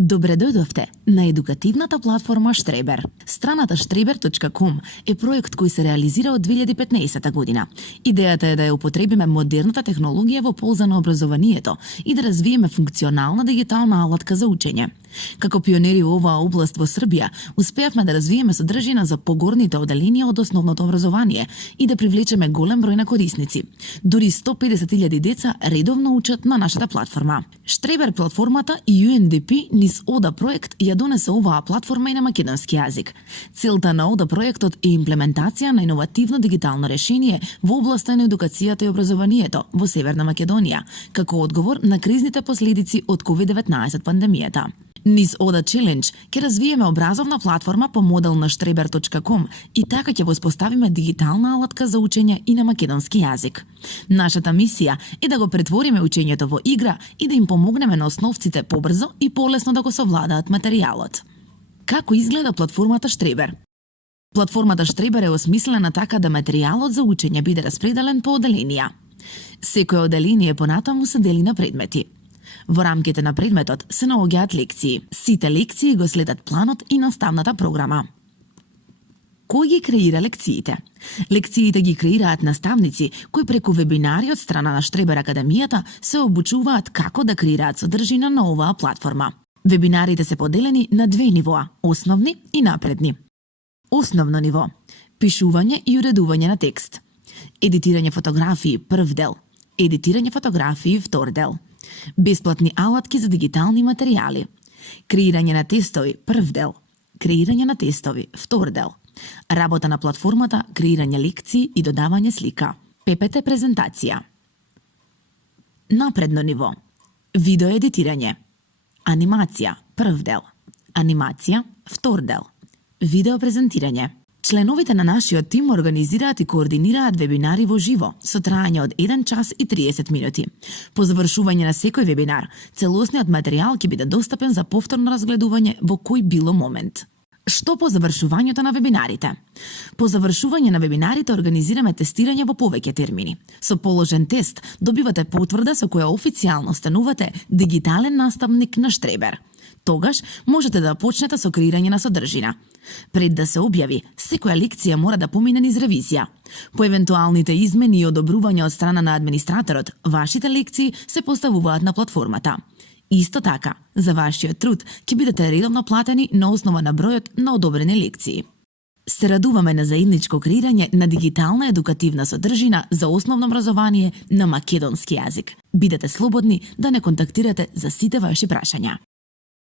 Добре дојдовте на едукативната платформа Штребер. Страната Štreber.com е проект кој се реализира од 2015 година. Идејата е да ја употребиме модерната технологија во полза на образованието и да развиеме функционална дигитална алатка за учење. Како пионери во оваа област во Србија, успеавме да развиеме содржина за погорните оделенија од основното образование и да привлечеме голем број на корисници. Дури 150.000 деца редовно учат на нашата платформа. Штребер платформата и UNDP низ ОДА проект ја донесе оваа платформа и на македонски јазик. Целта на ОДА проектот е имплементација на иновативно дигитално решение во областа на едукацијата и образованието во Северна Македонија, како одговор на кризните последици од COVID-19 пандемијата. Низ ОДА Challenge ќе развиеме образовна платформа по модел на Štreber.com и така ќе воспоставиме дигитална алатка за учење и на македонски јазик. Нашата мисија е да го претвориме учењето во игра и да им помогнеме на основците побрзо и полесно да го совладаат материјалот. Како изгледа платформата Штребер? Платформата Штребер е осмислена така да материјалот за учење биде распределен по оделенија. Секој оделение понатаму се дели на предмети. Во рамките на предметот се наоѓаат лекции. Сите лекции го следат планот и наставната програма. Кој ги креира лекциите? Лекциите ги креираат наставници кои преку вебинари од страна на Штребер Академијата се обучуваат како да креираат содржина на оваа платформа. Вебинарите се поделени на две нивоа – основни и напредни. Основно ниво – пишување и уредување на текст. Едитирање фотографии – прв дел. Едитирање фотографии – втор дел. Бесплатни алатки за дигитални материјали. Креирање на тестови – прв дел. Креирање на тестови – втор дел. Работа на платформата, креирање лекции и додавање слика. ППТ презентација. Напредно ниво. Видео едитирање. Анимација – прв дел. Анимација – втор дел. Видео презентирање. Членовите на нашиот тим организираат и координираат вебинари во живо со траење од 1 час и 30 минути. По завршување на секој вебинар, целосниот материјал ќе биде достапен за повторно разгледување во кој било момент. Што по завршувањето на вебинарите? По завршување на вебинарите организираме тестирање во повеќе термини. Со положен тест добивате потврда со која официјално станувате дигитален наставник на Штребер. Тогаш можете да почнете со креирање на содржина. Пред да се објави, секоја лекција мора да помине низ ревизија. По евентуалните измени и одобрување од страна на администраторот, вашите лекции се поставуваат на платформата. Исто така, за вашиот труд ќе бидете редовно платени на основа на бројот на одобрени лекции. Се радуваме на заедничко креирање на дигитална едукативна содржина за основно образование на македонски јазик. Бидете слободни да не контактирате за сите ваши прашања.